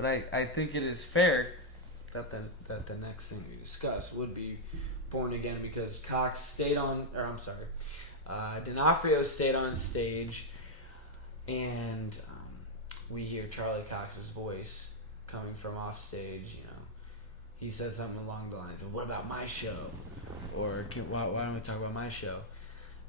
But I think it is fair that the next thing we discuss would be Born Again, because Cox stayed on, or I'm sorry, D'Onofrio stayed on stage, and we hear Charlie Cox's voice coming from off stage. You know, he said something along the lines of, "What about my show?" Or why don't we talk about my show?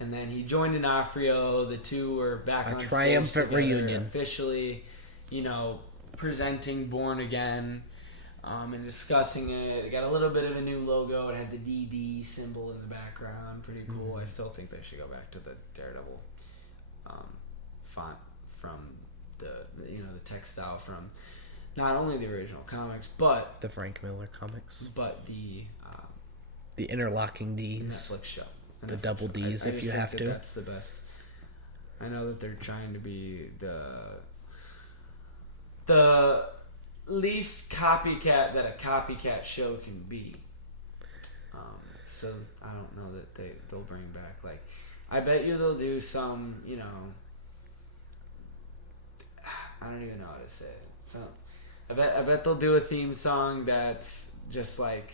And then he joined D'Onofrio. The two were back on triumphant stage together, reunion, officially, you know, presenting Born Again. And discussing it. It got a little bit of a new logo. It had the DD symbol in the background. Pretty cool. I still think they should go back to the Daredevil font from the textile from not only the original comics, but the Frank Miller comics, but the interlocking Ds, Netflix show, the double Ds, if you have to. That's the best. I know that they're trying to be the least copycat that a copycat show can be. So I don't know that they'll bring back, like, I bet you they'll do some, you know, I don't even know how to say it. So I bet they'll do a theme song that's just like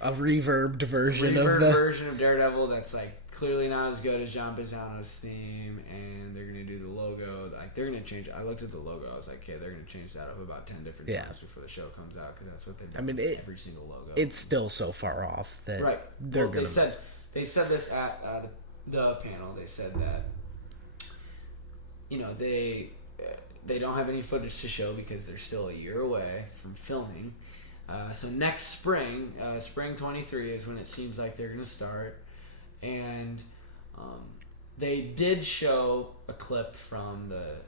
a reverbed version of Daredevil that's like clearly not as good as John Pisano's theme, and they're gonna do the logo. Like, they're gonna change. I looked at the logo. I was like, okay, they're gonna change that up about 10 different times before the show comes out, because that's what they do. I mean, every single logo. It's still so far off that right. They're gonna. They said this at the panel. They said that, you know, they don't have any footage to show because they're still a year away from filming. So next spring, spring 23 is when it seems like they're gonna start. And they did show a clip from the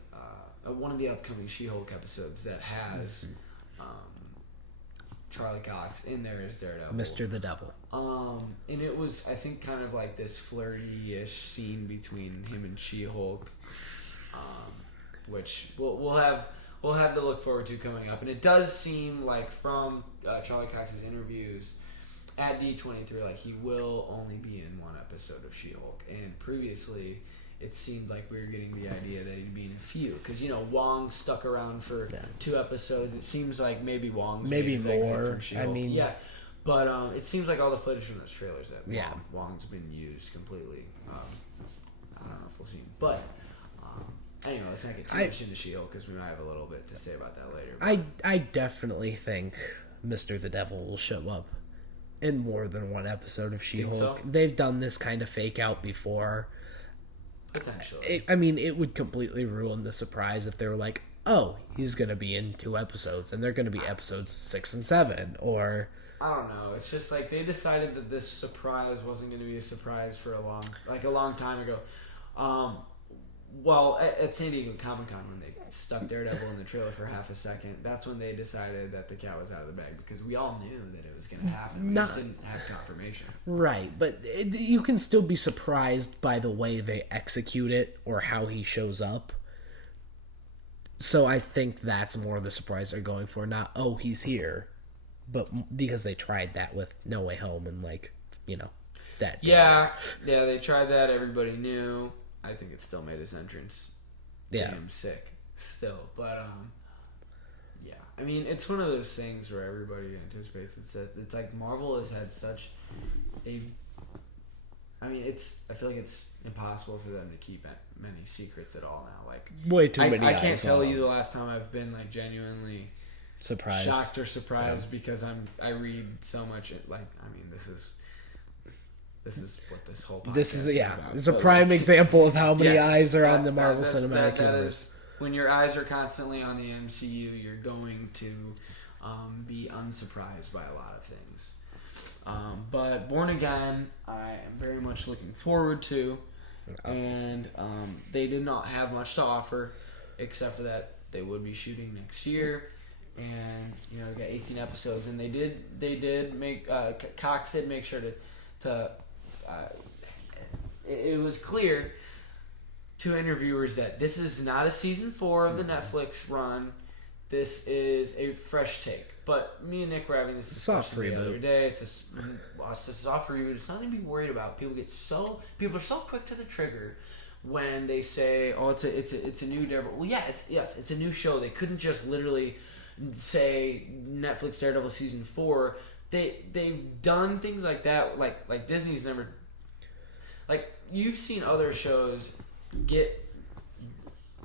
one of the upcoming She-Hulk episodes that has Charlie Cox in there as Daredevil, Mr. the Devil. And it was, I think, kind of like this flirty-ish scene between him and She-Hulk, which we'll have to look forward to coming up. And it does seem like from Charlie Cox's interviews at D23, like, he will only be in one episode of She-Hulk. And previously, it seemed like we were getting the idea that he'd be in a few. Because, you know, Wong stuck around for 2 episodes. It seems like maybe Wong's maybe more. From She-Hulk. I mean, yeah. But it seems like all the footage from those trailers that Wong's been used completely. I don't know if we'll see him. But anyway, let's not get too much into She-Hulk, because we might have a little bit to say about that later. I definitely think Mr. the Devil will show up in more than one episode of She-Hulk. So? They've done this kind of fake out before. Potentially. It would completely ruin the surprise if they were like, oh, he's going to be in 2 episodes, and they're going to be episodes 6 and 7, or... I don't know. It's just like they decided that this surprise wasn't going to be a surprise for a long time ago. Well, at San Diego Comic-Con, when they stuck Daredevil in the trailer for half a second, that's when they decided that the cat was out of the bag, because we all knew that it was going to happen. We just didn't have confirmation. Right, but you can still be surprised by the way they execute it or how he shows up. So I think that's more the surprise they're going for. Not, oh, he's here, but because they tried that with No Way Home and, like, you know, that. Yeah, they tried that. Everybody knew. I think it still made his entrance damn sick still. But, yeah. I mean, it's one of those things where everybody anticipates it. It's like Marvel has had such a... I mean, I feel like it's impossible for them to keep many secrets at all now. Like, way too many. I can't tell you the last time I've been, like, genuinely surprised, shocked or surprised because I read so much. Like, I mean, this is what this whole podcast is about. It's a prime example of how many eyes are on the Marvel Cinematic Universe. When your eyes are constantly on the MCU, you're going to be unsurprised by a lot of things. But Born Again, I am very much looking forward to. And they did not have much to offer, except for that they would be shooting next year. And, you know, they got 18 episodes. And they did make, Cox did make sure to it was clear to interviewers that this is not a season 4 of the Netflix run. This is a fresh take. But me and Nick were having this discussion the other day. It's a soft reboot. It's nothing to be worried about. People are so quick to the trigger when they say, "Oh, it's a new Daredevil." Well, yeah, it's a new show. They couldn't just literally say Netflix Daredevil season 4, they've done things like that. Like Disney's never. Like, you've seen other shows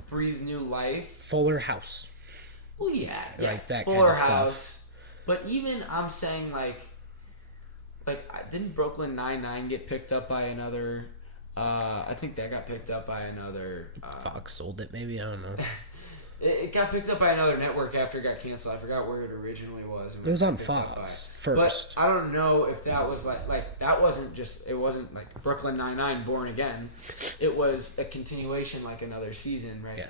breathe new life. Fuller House. Well, yeah, like that Fuller kind of House. stuff. But even I'm saying like didn't Brooklyn Nine-Nine get picked up by another? I think that got picked up by another. Fox sold it, maybe, I don't know. It got picked up by another network after it got canceled. I forgot where it originally was. It was on Fox first. But I don't know if that was like that wasn't just, it wasn't like Brooklyn Nine-Nine Born Again. It was a continuation, like another season, right? Yeah.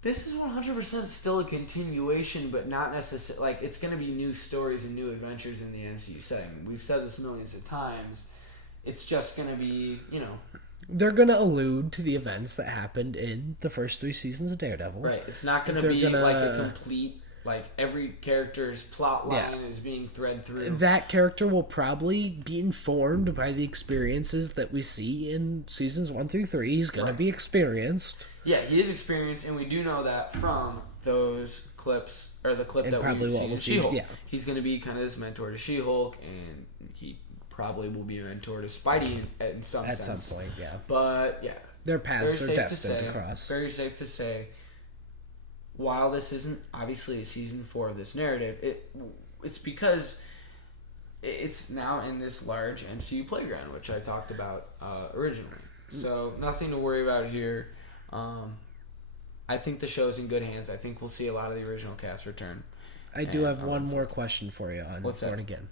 This is 100% still a continuation, but not necessarily, like, it's going to be new stories and new adventures in the MCU setting. We've said this millions of times. It's just going to be, They're going to allude to the events that happened in the first 3 seasons of Daredevil. Right. It's not going to be like a complete, like, every character's plot line is being thread through. That character will probably be informed by the experiences that we see in seasons 1 through 3. He's going to be experienced. Yeah, he is experienced, and we do know that from those clips, or the clip and that probably we've seen we'll in see, She-Hulk. yeah. He's going to be kind of this mentor to She-Hulk, and he probably will be a mentor to Spidey in some sense. At some point, yeah. But, yeah. Their paths are destined to cross. Very safe to say, while this isn't obviously a season 4 of this narrative, it's because it's now in this large MCU playground, which I talked about originally. So, nothing to worry about here. I think the show's in good hands. I think we'll see a lot of the original cast return. I do have one more question for you on What's that? Born Again.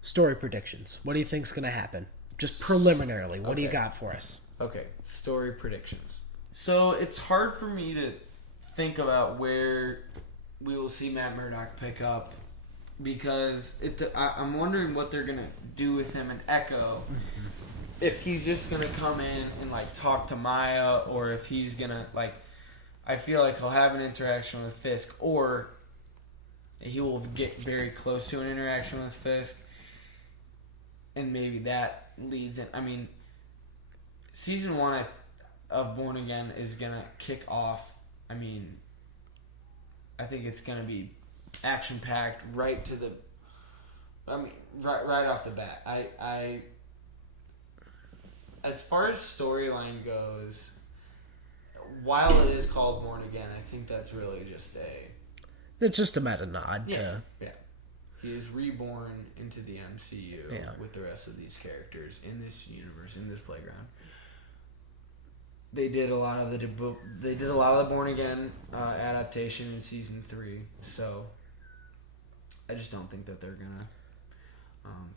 Story predictions. What do you think's going to happen? Just preliminarily, what do you got for us? Okay, story predictions. So it's hard for me to think about where we will see Matt Murdock pick up, because I'm wondering what they're going to do with him in Echo. If he's just going to come in and, like, talk to Maya, or if he's going to, like, I feel like he'll have an interaction with Fisk, or he will get very close to an interaction with Fisk, and maybe that leads in. I mean, season 1 of Born Again is going to kick off. I mean, I think it's going to be action-packed right off the bat. As far as storyline goes, while it is called Born Again, I think that's really just It's just a meta nod. Yeah. He is reborn into the MCU with the rest of these characters in this universe, in this playground. They did a lot of the Born Again adaptation in season 3, so I just don't think that they're gonna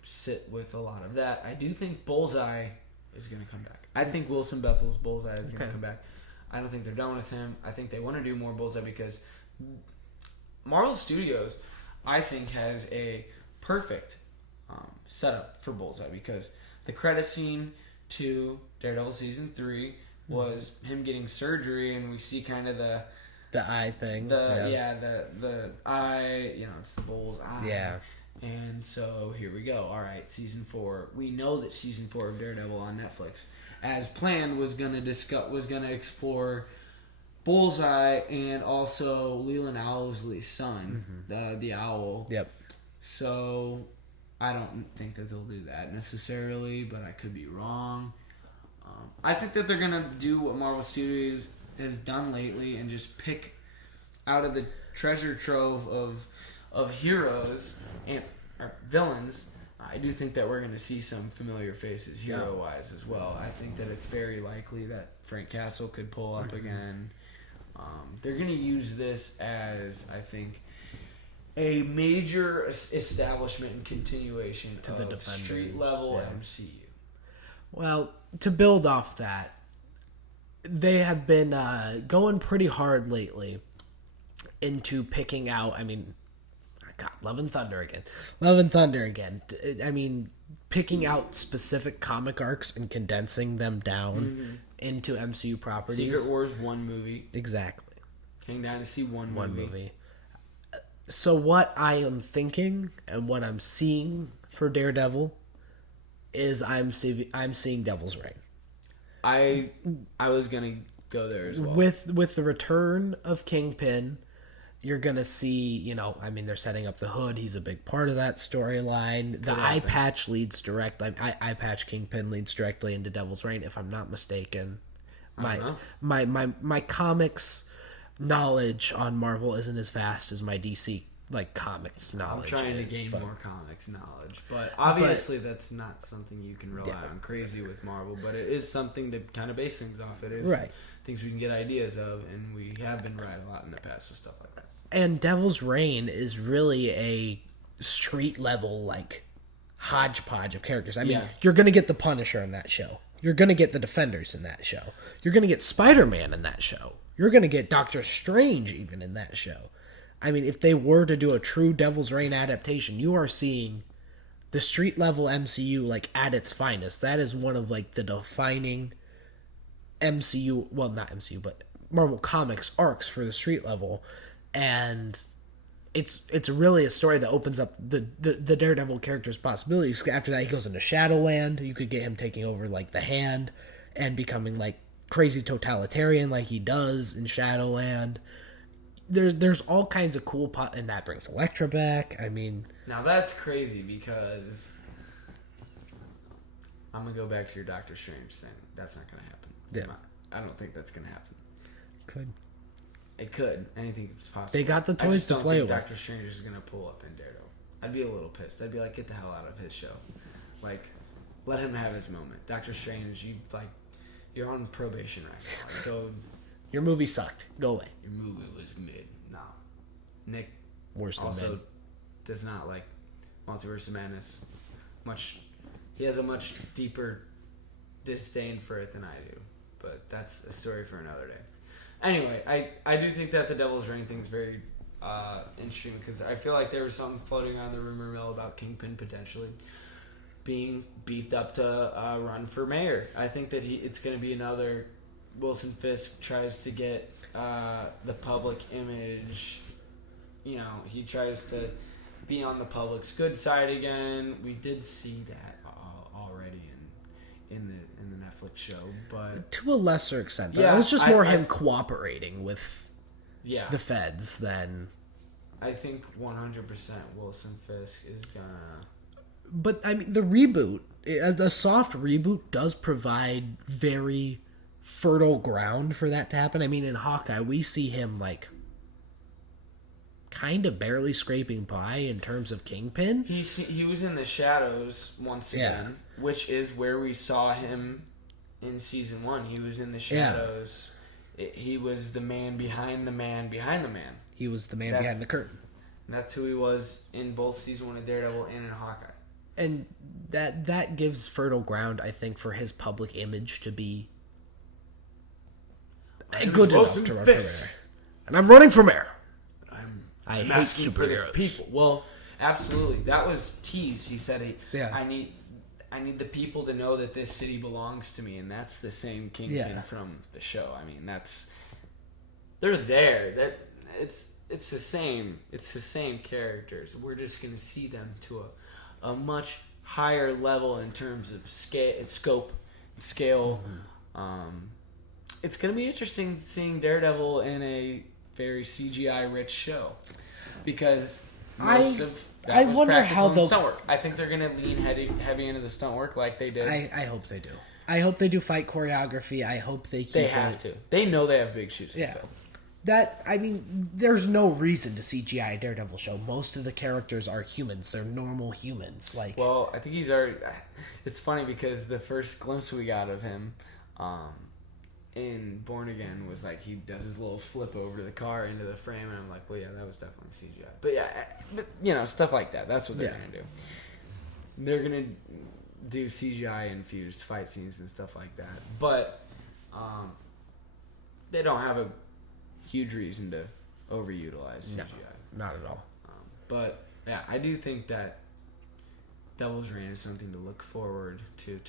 sit with a lot of that. I do think Bullseye is gonna come back. I think Wilson Bethel's Bullseye is gonna come back. I don't think they're done with him. I think they want to do more Bullseye because Marvel Studios, I think, has a perfect setup for Bullseye, because the credit scene to Daredevil season 3 was him getting surgery, and we see kind of the eye thing. The eye, it's the bull's eye. Yeah. And so here we go. All right, season 4. We know that season 4 of Daredevil on Netflix, as planned, was going to explore Bullseye and also Leland Owlsley's son, the owl. Yep. So I don't think that they'll do that necessarily, but I could be wrong. I think that they're going to do what Marvel Studios has done lately and just pick out of the treasure trove of heroes or villains. I do think that we're going to see some familiar faces hero-wise as well. I think that it's very likely that Frank Castle could pull up again. They're going to use this as, I think, a major establishment and continuation to of the Defenders, street-level MCU. Well, to build off that, they have been going pretty hard lately into picking out, Love and Thunder again. I mean, picking out specific comic arcs and condensing them down into MCU properties. Secret Wars, one movie. Exactly. Came down to see one movie. So what I am thinking and what I'm seeing for Daredevil is I'm seeing Devil's Reign. I was gonna go there as well. With the return of Kingpin You're going to see, they're setting up the Hood. He's a big part of that storyline. The Eye Patch leads directly. Eye Patch Kingpin leads directly into Devil's Reign, if I'm not mistaken. My comics knowledge on Marvel isn't as vast as my DC comics knowledge. I'm trying to gain more comics knowledge, but obviously that's not something you can rely on crazy with Marvel. But it is something to kind of base things off. It is things we can get ideas of, and we have been right a lot in the past with stuff like that. And Devil's Reign is really a street level hodgepodge of characters. I mean, you're going to get the Punisher in that show. You're going to get the Defenders in that show. You're going to get Spider-Man in that show. You're going to get Doctor Strange even in that show. I mean, if they were to do a true Devil's Reign adaptation, you are seeing the street level MCU at its finest. That is one of the defining MCU, well, not MCU, but Marvel Comics arcs for the street level, and it's really a story that opens up the Daredevil character's possibilities. After that, he goes into Shadowland. You could get him taking over the Hand and becoming crazy totalitarian like he does in Shadowland. There's all kinds of cool and that brings Elektra back. I mean, now that's crazy because I'm gonna go back to your Doctor Strange thing. That's not gonna happen. Yeah, I don't think that's gonna happen. It could. Anything is possible. They got the toys to play with. Doctor Strange is gonna pull up in Daredevil. I'd be a little pissed. I'd be like, get the hell out of his show. Let him have his moment. Doctor Strange, you're on probation right now. Go. Your movie sucked. Go away. Your movie was mid. No. Nick worse than also mid. Does not like Multiverse of Madness much. He has a much deeper disdain for it than I do. But that's a story for another day. Anyway, I do think that the Devil's Reign thing is very interesting because I feel like there was something floating on the rumor mill about Kingpin potentially being beefed up to run for mayor. I think that it's going to be another Wilson Fisk tries to get the public image. He tries to be on the public's good side again. We did see that already in the Netflix show, but to a lesser extent. It was just more him cooperating with the feds than. I think 100% Wilson Fisk is gonna. But I mean, the reboot, the soft reboot, does provide very fertile ground for that to happen. I mean, in Hawkeye, we see him kind of barely scraping by in terms of Kingpin. He was in the shadows once again, which is where we saw him in season 1. He was in the shadows. He was the man behind the man behind the man. He was the man behind the curtain. And that's who he was in both season 1 of Daredevil and in Hawkeye. And that gives fertile ground, I think, for his public image to be good enough to run for mayor. And I'm running for mayor. I hate superheroes. People. Well, absolutely. That was teased. He said, I need the people to know that this city belongs to me, and that's the same Kingpin from the show. I mean, they're there. It's the same. It's the same characters. We're just going to see them to a much higher level in terms of scope, and scale. Mm-hmm. It's going to be interesting seeing Daredevil in a very CGI-rich show because most of that was practical and stunt work. I think they're going to lean heavy into the stunt work like they did. I hope they do. I hope they do fight choreography. I hope they keep They have to. They know they have big shoes to fill. There's no reason to CGI a Daredevil show. Most of the characters are humans. They're normal humans. Well, I think he's already... It's funny because the first glimpse we got of him in Born Again was he does his little flip over to the car into the frame, and I'm like, well, yeah, that was definitely CGI. But stuff like that. That's what they're going to do. They're going to do CGI-infused fight scenes and stuff like that. But they don't have a huge reason to overutilize CGI. No, not at all. But yeah, I do think that Devil's Reign is something to look forward to.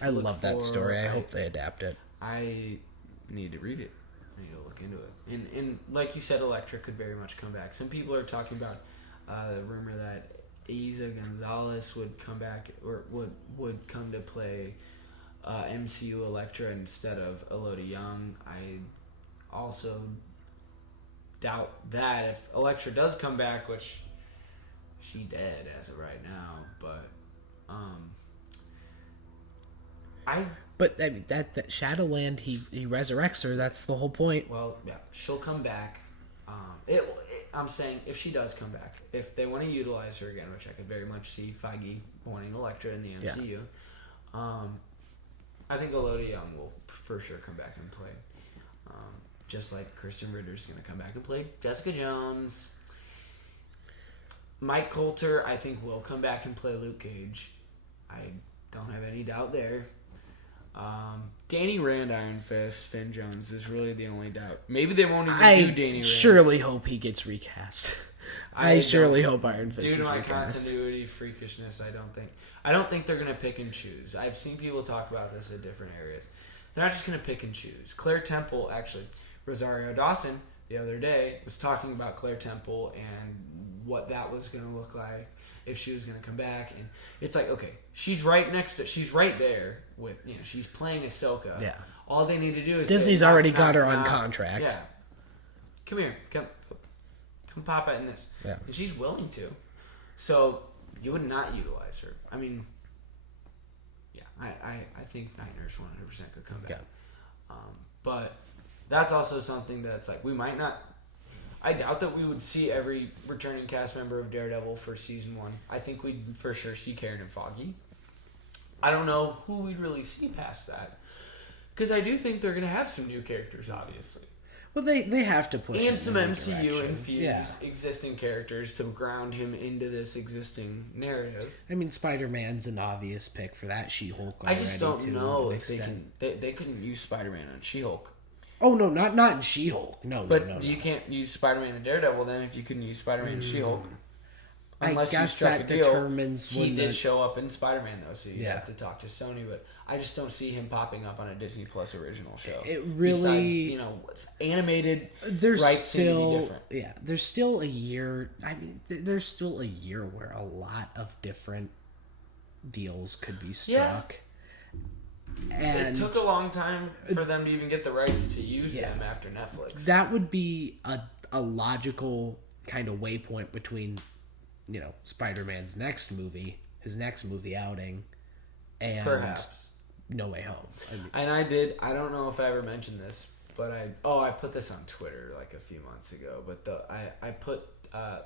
I love that story. I hope they adapt it. I need to read it. I need to look into it. And like you said, Elektra could very much come back. Some people are talking about the rumor that Eiza Gonzalez would come back or would come to play MCU Elektra instead of Elodie Young. I also doubt that if Elektra does come back, which she dead as of right now, but But I mean, that Shadowland, he resurrects her. That's the whole point. well, yeah, she'll come back. I'm saying if she does come back, if they want to utilize her again, which I could very much see Feige wanting Elektra in the MCU, I think Elodie Young will for sure come back and play. Just like Kristen Ritter's going to come back and play Jessica Jones. Mike Coulter, I think, will come back and play Luke Cage. I don't have any doubt there. Danny Rand, Iron Fist, Finn Jones is really the only doubt. Maybe they won't even do Danny Rand. I surely hope he gets recast. I surely hope Iron Fist is recast. Due to my continuity freakishness, I don't think they're going to pick and choose. I've seen people talk about this in different areas. They're not just going to pick and choose. Claire Temple, actually, Rosario Dawson, the other day, was talking about Claire Temple and what that was going to look like if she was going to come back. And it's like, okay, she's right there with, she's playing Ahsoka. Yeah. All they need to do is Disney's already got her on contract. Yeah. Come here. Come pop out in this. Yeah. And she's willing to. So you would not utilize her. I mean, yeah, I think Night Nurse 100% could come back. Yeah. But that's also something that's like, we might not. I doubt that we would see every returning cast member of Daredevil for season 1. I think we'd for sure see Karen and Foggy. I don't know who we'd really see past that. Because I do think they're going to have some new characters, obviously. Well, they have to push and some MCU direction. infused existing characters to ground him into this existing narrative. I mean, Spider-Man's an obvious pick for that. She-Hulk. I just don't know if they can. They couldn't use Spider-Man on She-Hulk. Oh no, not in She-Hulk. No, you can't use Spider-Man and Daredevil then if you couldn't use Spider-Man and She-Hulk. Unless I guess that determines when he did show up in Spider-Man though, so you Yeah. have to talk to Sony. But I just don't see him popping up on a Disney Plus original show. It really, besides, it's animated. There's rights still seem to be different. Yeah, there's still a year. I mean, there's still a year where a lot of different deals could be struck. And it took a long time for them to even get the rights to use them after Netflix. That would be a logical kind of waypoint between, Spider-Man's next movie, his next movie outing, and perhaps No Way Home. And I don't know if I ever mentioned this, but I put this on Twitter like a few months ago, but I put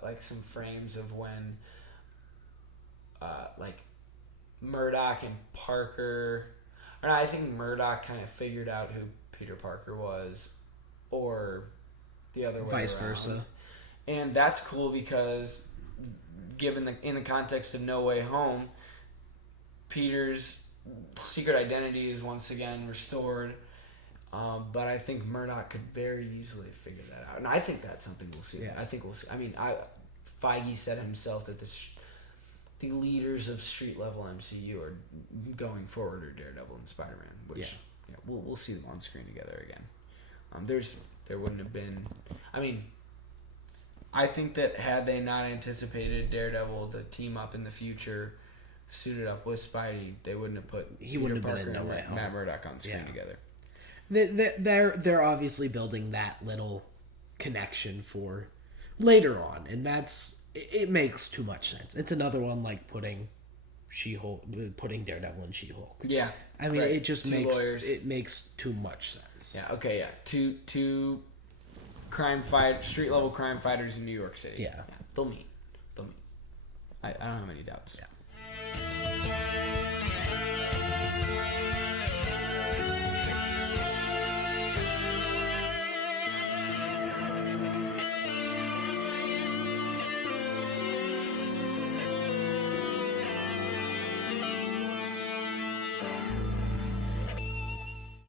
like some frames of when like Murdoch and Parker. And I think Murdoch kind of figured out who Peter Parker was, or the other way vice around. versa. And that's cool because, in the context of No Way Home, Peter's secret identity is once again restored. But I think Murdoch could very easily figure that out, and I think that's something we'll see. Yeah. I think we'll see. I mean, Feige said himself that the leaders of street level MCU are going forward are Daredevil and Spider-Man, which we'll see them on screen together again. There wouldn't have been. I mean, I think that had they not anticipated Daredevil to team up in the future, suited up with Spidey, they wouldn't have put wouldn't have been in No Way and Home. Matt Murdock on screen together. They're obviously building that little connection for later on, and it makes too much sense. It's another one like putting Daredevil in She-Hulk. Yeah, I mean, right. it just Lawyers. It makes too much sense. Yeah. Okay. Yeah. Two street level crime fighters in New York City. Yeah. They'll meet. I don't have any doubts. Yeah.